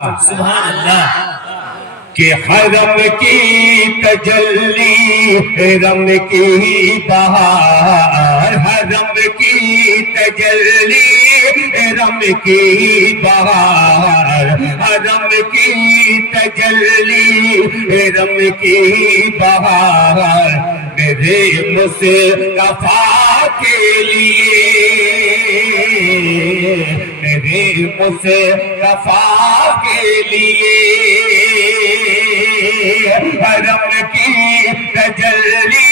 سبحان اللہ کہ حرم کی تجلی حرم کی بہار حرم کی تجلی حرم کی بہار حرم کی تجلی حرم کی بہار میرے مصطفیٰ کے لیے میرے مصطفیٰ کے لیے حرم کی تجلی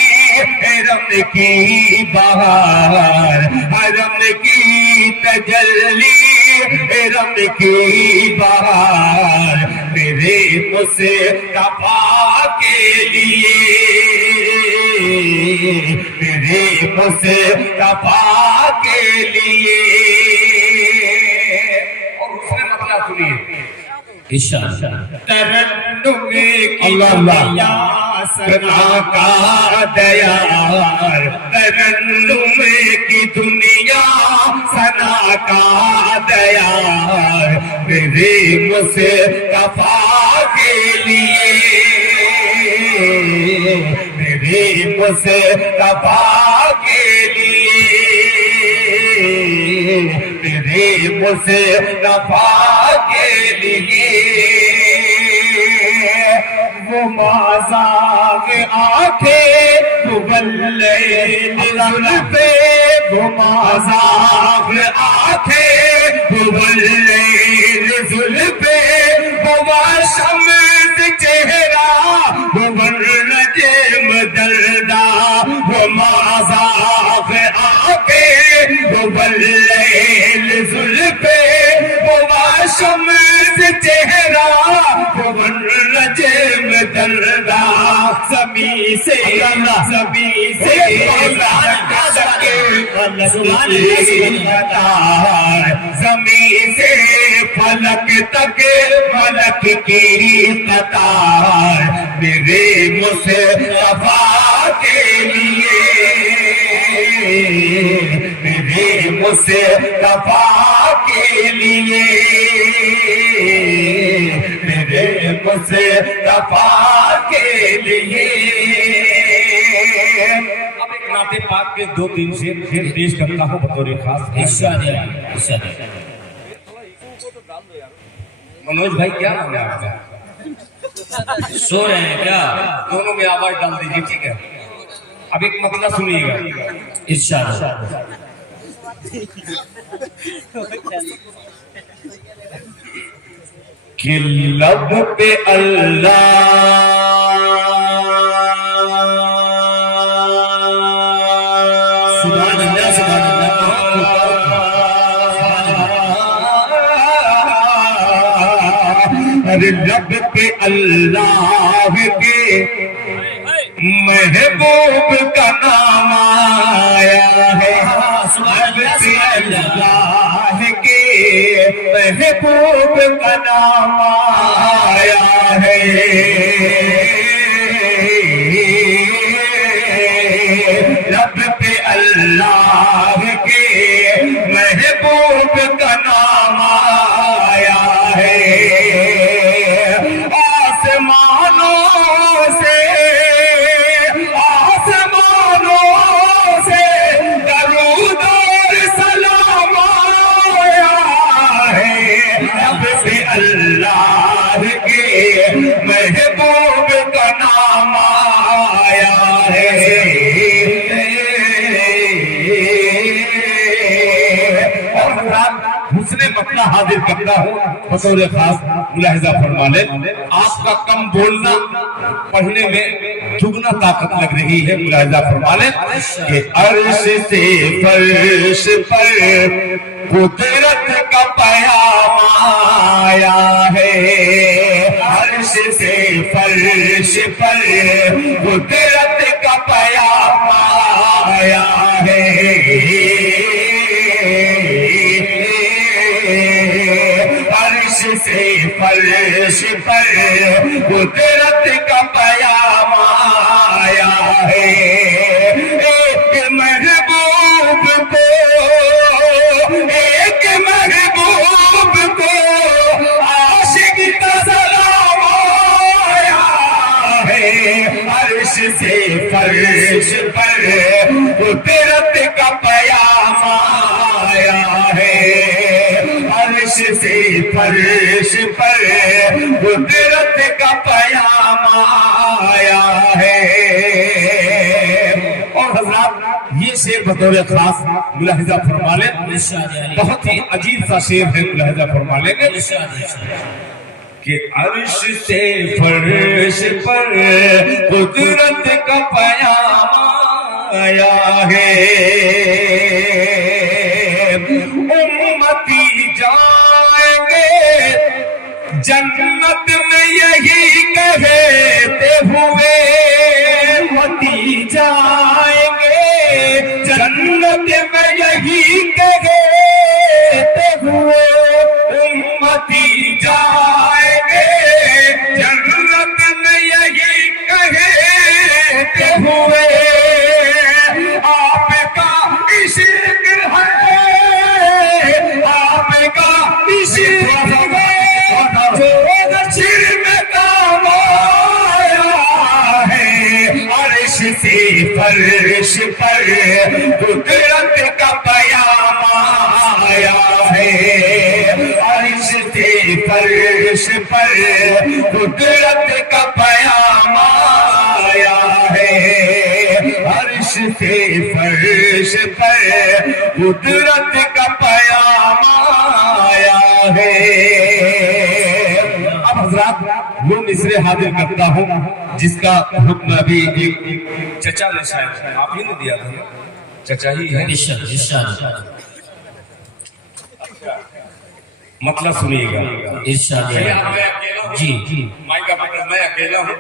حرم کی بہار حرم کی تجلی حرم کی بہار میرے مصطفیٰ کے لیے میرے مصطفیٰ کے لیے اور اس میں مطلب سنیے ترنم کی دنیا سنا کا دیار ترنم کی دنیا سنا کا دیار میرے مصطفیٰ کے لیے میرے مصطفیٰ کے لیے میرے مصطفیٰ کے لیے وہ مازاغ آنکھیں وہ واللیل زلفے وہ مازاغ آنکھیں وہ واللیل زلفے وہ شمس چہرہ وہ والنجم دردا وہ مازاغ آنکھیں وہ واللیل زلفے وہ شمس چہرہ وہ والنجم دردا زمین سے زمین سے فلک تک فلک کی قطار میرے مصطفیٰ کے لیے میرے مصطفیٰ کے لیے میرے مصطفیٰ کے لیے اب ایک نعت پاک کے 2-3 شعر پھر پیش کرتا ہوں بطور خاص ارشاد منوج بھائی کیا نام ہے آپ کا سو رہے ہیں کیا دونوں میں آواز ڈال دیجیے ٹھیک ہے اب ایک مطلب سنیے گا ارشاد کہ لب پہ اللہ سبحان اللہ سبحان اللہ لب پہ اللہ کے محبوب کا نام آیا ہے لب پہ اللہ کے محبوب کا نام آیا ہے لب پہ اللہ کے محبوب کا نام آیا ہے آسمانوں سے درود اور سلام آیا ہے لب پہ اللہ کے محبوب کا نام آیا ہے اور حسن مطلع حاضر کرتا ہوں بطور خاص ملاحظہ فرما لیں آپ کا کم بولنا پڑھنے میں دگنا طاقت لگ رہی ہے ملاحظہ فرما لیں کہ عرش سے فرش پر قدرت کا پیام آیا ہے عرش سے فرش پر قدرت کا پیام آیا ہے عرش سے فرش پر قدرت کا پیام آیا ہے ایک محبوب کو عاشق فرش پر قدرت کا پیام آیا ہے، عرش سے فرش پر قدرت کا پیام آیا ہے۔ اور حضرات یہ شعر بطور خاص ملاحظہ فرما لیں، بہت ہی عجیب سا شعر ہے، ملاحظہ فرما لیں گے کہ عرش سے فرش پر قدرت کا پیام آیا ہے، امتی جائیں گے جنت میں یہی کہتے ہوئے، امتی جائیں گے جنت میں یہی کہتے ہوئے، امتی جائیں گے جنت میں یہی کہتے ہوئے، آپ کا عشق ہے، آپ کا عشق ہے جو نچر میں کام آیا ہے، عرش سے فرش پر قدرت کا پیام آیا ہے، عرش سے فرش پر قدرت کا پیام آیا ہے، عرش سے فرش پر قدرت کا پیام آیا ہے۔ اب حضرات وہ مصرع حاضر کرتا ہوں جس کا حکم ابھی ایک چچا نے شاید آپ ہی نے دیا تھا، چچا ہی ہے، مطلب سنیے گا ارشاد جی جی مائک کا پکڑ، میں اکیلا ہوں،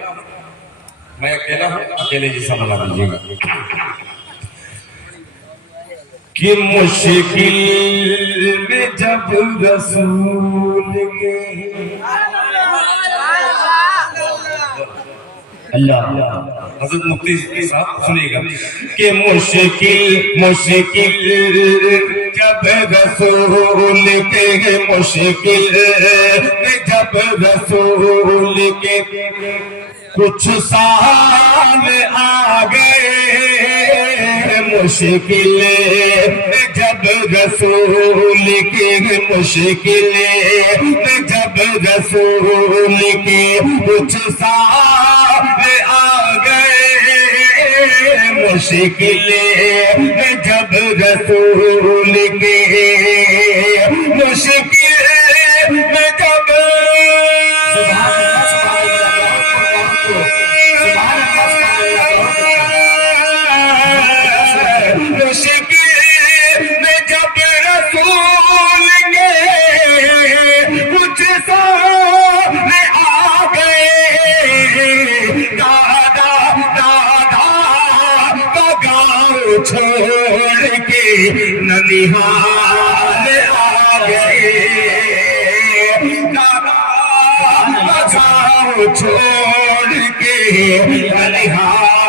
اکیلے جیسا بنا دیجیے گا کہ مشکل میں جب رسول کے اللہ حضرت مفتی صاحب سنیے گا کہ مشکل جب رسول کے، مشکل میں جب رسول کے کچھ سال آ گئے، مشکل میں جب رسول کے، مشکل میں جب رسول کے کچھ سال آ گئے، مشکل میں جب رسول کے، مشکل میں جب چھوڑ کے ننہال آ گئے، دادا گاؤں چھوڑ کے ننہال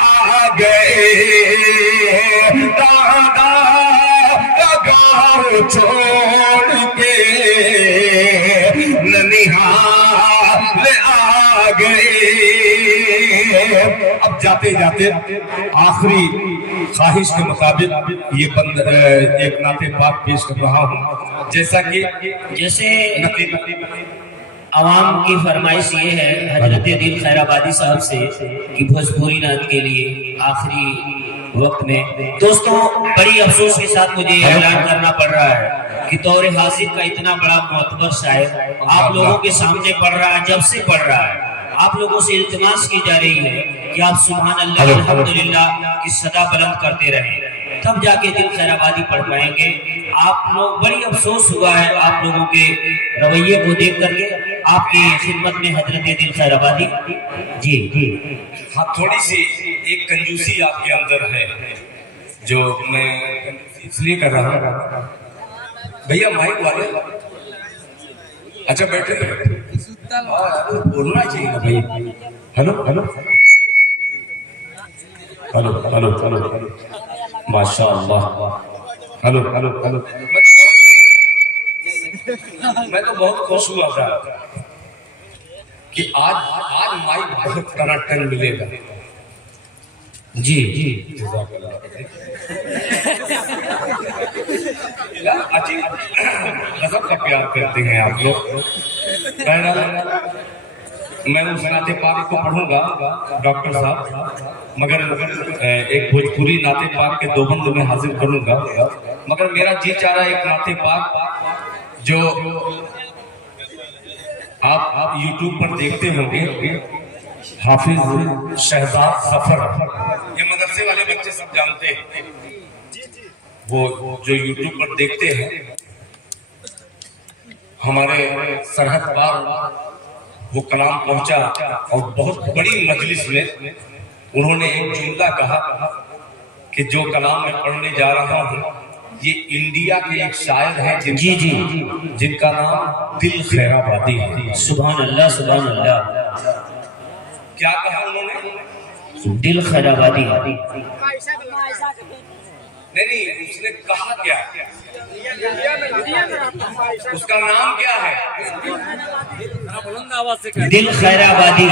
آ گئے، دادا گاؤں چھوڑ کے ننہال آ گئے۔ اب جاتے جاتے آخری خواہش کے مطابق یہ بند ایک نعت پاک پیش کر رہا ہوں، جیسے عوام کی فرمائش یہ ہے حضرت دل خیر آبادی صاحب سے کہ بھوجپوری نعت کے لیے آخری وقت میں دوستوں بڑی افسوس کے ساتھ مجھے اعلان کرنا پڑ رہا ہے کہ دور حاضر کا اتنا بڑا معتبر شاعر آپ لوگوں کے سامنے پڑھ رہا ہے، جب سے پڑھ رہا ہے آپ لوگوں سے التماس کی جا رہی ہے کہ آپ سبحان اللہ الحمدللہ کی صدا بلند کرتے رہیں، تب جا کے دل خیر آبادی پڑھ پائیں گے۔ آپ لوگ بڑی افسوس ہوا ہے آپ لوگوں کے رویے کو دیکھ کر کے، آپ کی خدمت میں حضرت دل خیر آبادی جی جی ہاں تھوڑی سی ایک کنجوسی آپ کے اندر ہے جو میں اس لیے کر رہا ہوں۔ بھیا مائک والے اچھا بیٹھے بولنا چاہیے نا بھائی، hello hello hello hello hello ماشاء اللہ، ہلو ہلو ہلو میں تو بہت خوش ہوا تھا کہ آج مائک بہت ٹنا ٹن ملے گا، جی جزاک اللہ کیا عجیب غضب کا پیار کرتے ہیں آپ لوگ. بہرحال میں اس نعت پاک کو پڑھوں گا ڈاکٹر صاحب، مگر ایک بھوجپوری نعت پاک کے دو بند میں حاضر کروں گا. مگر میرا جی چاہ رہا ہے ایک نعت پاک جو آپ یوٹیوب پر دیکھتے ہوں گے، حافظ شہزاد ظفر، یہ مدرسے والے بچے سب جانتے ہیں، وہ جو یوٹیوب پر دیکھتے ہیں. ہمارے سرحد پار وہ کلام پہنچا اور بہت بڑی مجلس میں انہوں نے ایک جملہ کہا کہ جو کلام میں پڑھنے جا رہا ہوں یہ انڈیا کے ایک شاعر ہیں جن کا نام دل خیر آبادی ہے. سبحان اللہ سبحان اللہ. کیا کہا انہوں نے؟ دل خیر آبادی. نہیں اس نے کہا کیا؟ اس کا نام کیا ہے؟ دل خیر آبادی.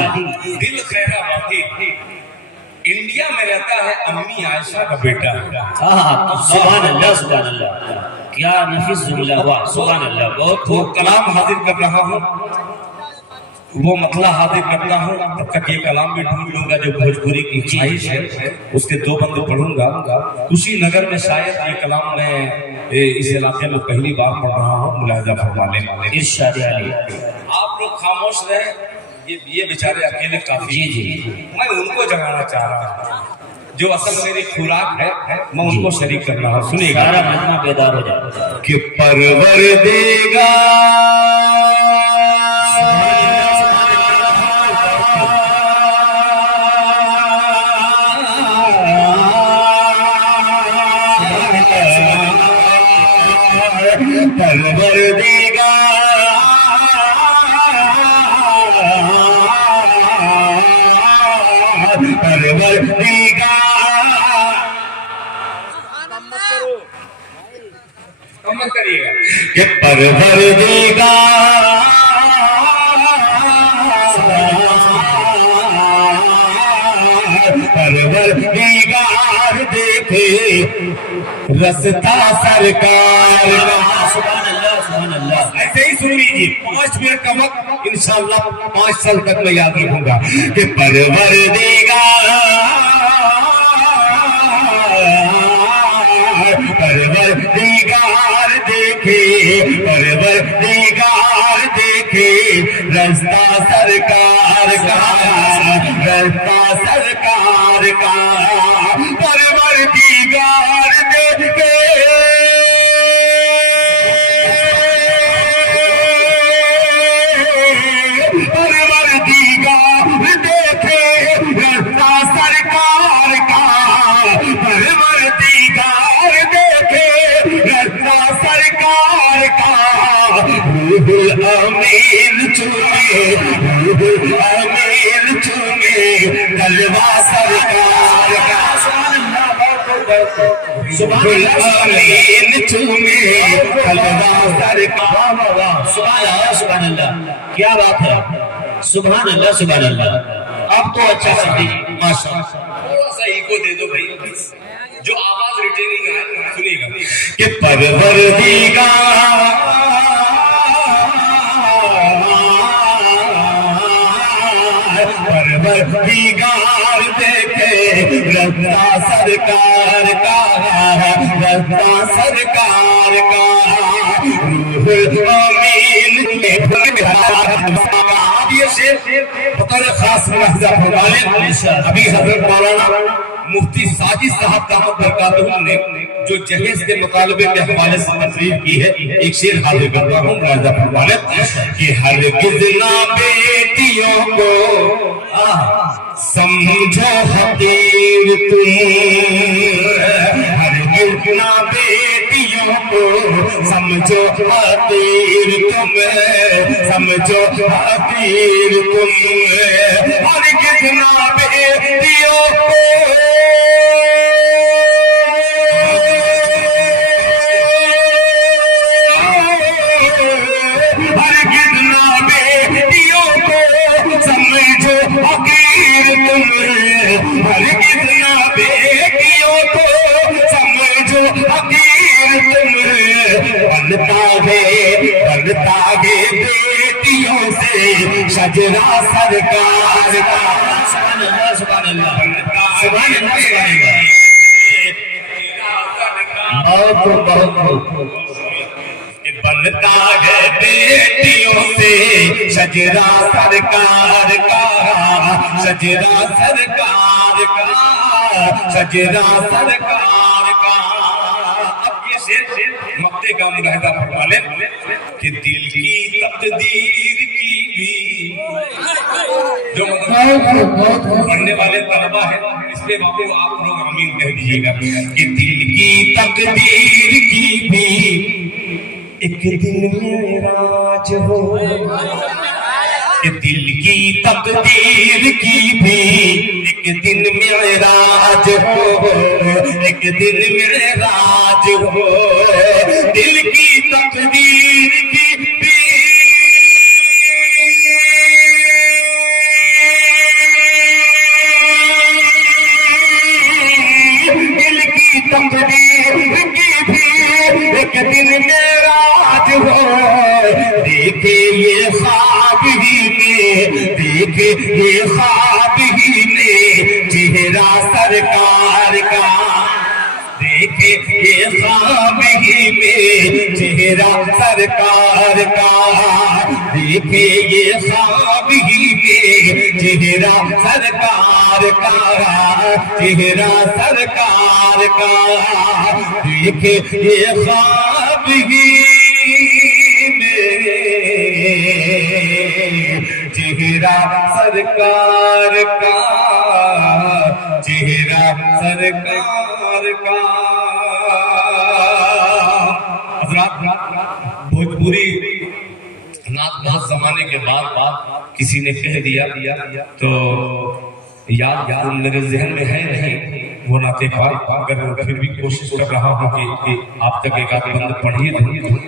دل خیر آبادی انڈیا میں رہتا ہے، امی عائشہ کا بیٹا. سبحان اللہ سبحان اللہ. کیا نفیس جملہ ہوا. سبحان اللہ. بہت وہ کلام حاضر کر رہا ہوں، وہ مطلع حاضر کرتا ہوں، تب تک یہ کلام بھی ڈھونڈ لوں گا جو بھوجپوری کی خواہش ہے. اس کے دو بند پڑھوں گا. کشی نگر میں شاید یہ کلام میں اس علاقے میں پہلی بار پڑھ رہا ہوں. ملاحظہ فرمانے. ارشاد علی. آپ لوگ خاموش رہیں، یہ بیچارے اکیلے کافی. جی میں ان کو جگانا چاہ رہا ہوں، جو اصل میری خوراک ہے میں ان کو شریک کر رہا ہوں. سنیے گا. سارا مجمع بیدار ہو جائے کہ پروردگار دیکھے رستا سرکار. سبحان اللہ سبحان اللہ. ایسے ہی سن لیجیے. 5 منٹ کا وقت انشاءاللہ 5 سال تک میں یاد رکھوں گا کہ پروردگار دیکھے رستہ سرکار کا پروردگار دیکھے امین چومے کلوا سرکار کا. امین چومے کلوا سرکار. سبحان اللہ. کیا بات ہے. سبحان اللہ سبحان اللہ. اب تو اچھا سمجھیے. ماشاء اللہ. تھوڑا سا ایگو دے دو بھائی، جو آواز ریٹیننگ ہے سنیے گا کہ پروردگار دیکھے رضا سرکار کا روح امین یہ شعر بطور خاص ملاحظہ فرمائیں. ابھی حضرت مولانا مفتی ساجد صاحب دامت برکاتہ نے جو جہیز کے مطالبے کے حوالے سے تقریر کی ہے، ایک شعر حاضر کرتا ہوں. ملاحظہ فرمائیں کہ ہرگز نہ بیٹیوں کو سمجھو حقیر تم، ہرگز نہ بیٹیوں کو سمجھو حقیر تم، ہرگز نہ بیٹیوں کو ہرگز نہ سے شجرا سرکار کا سبحان اللہ سبحان اللہ سبحان اللہ سبحان اللہ بہت بنتا ہے بیٹیوں سے شجرا سرکار کا شجرا سرکار کا شجرا سرکار کا اب یہ شعر مقطع کا ملاحظہ فرما لیں کہ دل کی تقدیر کی بھی جو پڑھنے والے طلبہ ہیں اس پہ باپو آپ لوگ آمین کہہ دیجیے گا کہ دل کی تقدیر کی بھی ایک دن معراج ہو کہ دل کی تقدیر کی بھی ایک دن معراج ہو ایک دن معراج ہو دل کی تقدیر کی بھی دل کی تقدیر کی بھی ایک دن معراج ہو دیکھے یہ خواب ہی میں دیکھے یہ خواب ہی میں چہرہ سرکار کا دیکھے یہ خواب ہی میں چہرہ سرکار کا دیکھے یہ خواب ہی میں چہرہ سرکار کا چہرہ سرکار کا دیکھے یہ خواب ہی چہرہ سرکار کا چہرہ سرکار کا حضرات بھوجپوری نعت بہت زمانے کے بعد کسی نے کہہ دیا تو یاد میرے ذہن میں ہے نہیں وہ نعت پاک اگر پھر بھی کوشش کر رہا ہوں کہ آپ تک ایک آدھ بند پڑھیے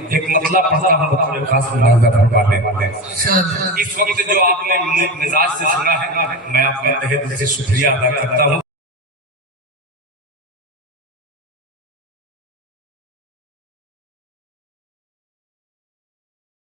ایک مطلب پڑھتا ہوں بطور خاص ملاحظہ فرما لیں اس وقت جو آپ نے مزاج سے سنا ہے میں آپ کا تہہ دل سے شکریہ ادا کرتا ہوں